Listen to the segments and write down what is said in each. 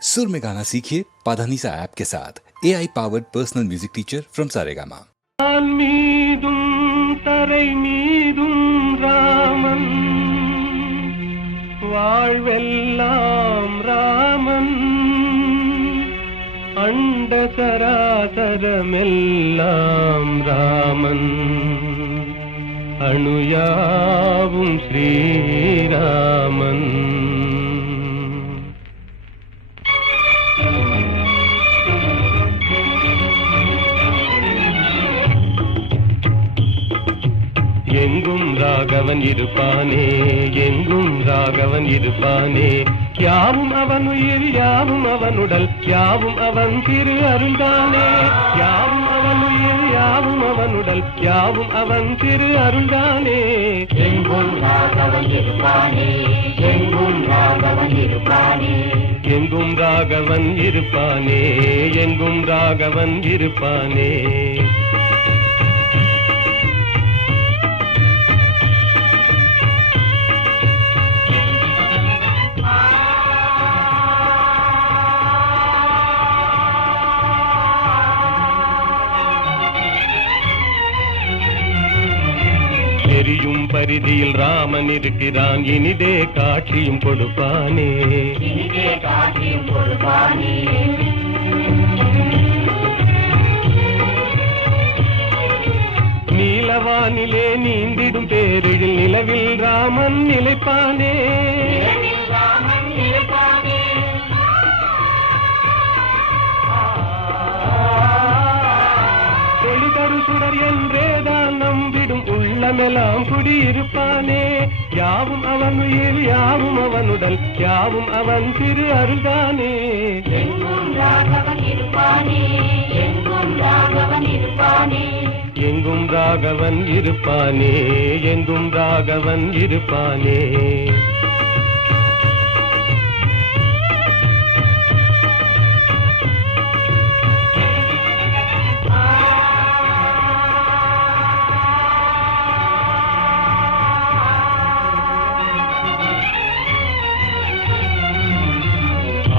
सुर में गाना सीखिए पाधानीसा ऐप के साथ AI powered personal music teacher from Saregama. தரை மீதும் ராமன் வாழ்வெல்லாம் ராமன் அண்ட சராசரமெல்லாம் ராமன் அணுயாவும் ஸ்ரீராமன். எங்கும் ராகவன் இருப்பானே, எங்கும் ராகவன் இருப்பானே, யாவும் அவன் உயிர் யாவும் அவனுடல் யாவும் அவன் திரு அருள்தானே, யாவும் அவன் உயிர் யாவும் அவனுடல் யாவும் அவன் திரு அருள்தானே. எங்கும் ராகவன் இருப்பானே, எங்கும் ராகவன் இருப்பானே, எங்கும் ராகவன் இருப்பானே, எங்கும் ராகவன் இருப்பானே. எரியும் பரிதியில் ராமன் இருக்கிறான், இனிதே காட்சியும் கொடுப்பானே, இனிதே காட்சியும் கொடுப்பானே. நீலவானிலே நீந்திடும் பேரில் நிலவில் ராமன் நிலைப்பானே, ராமன் நிலைப்பானே. ஒளிதரு சுடர் என்றேதான் நம்பிடும் உள்ளமெல்லாம் குடியிருப்பானே, யாவும் அவன் உயிர் யாவும் அவனுடல் யாவும் அவன் திரு அருள்தானே. எங்கும் ராகவன் இருப்பானே, எங்கும் ராகவன் இருப்பானே, எங்கும் ராகவன் இருப்பானே, எங்கும் ராகவன் இருப்பானே.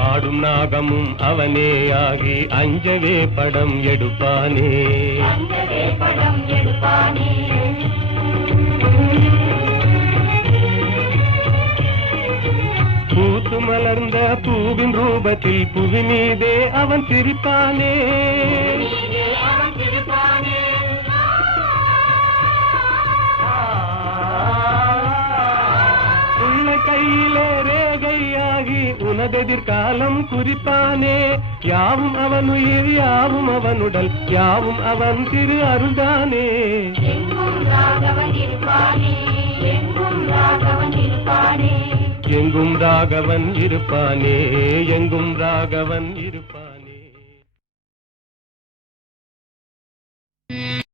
ஆடும் நாகமும் அவனே ஆகி அஞ்சவே படம் எடுப்பானே, அஞ்சவே படம் எடுப்பானே. பூத்து மலர்ந்த பூவின் ரூபத்தில் புவி மீதே அவன் சிரிப்பானே, இனிதே அவன் சிரிப்பானே. உள்ள கையிலே ரேகையாகி உனதெதிர்காலம் குறிப்பானே, யாவும் அவன் உயிர் யாவும் அவனுடல் யாவும் அவன் திரு அருள்தானே. எங்கும் ராகவன் இருப்பானே, எங்கும் ராகவன் இருப்பானே, எங்கும் ராகவன் இருப்பானே, எங்கும் ராகவன் இருப்பானே.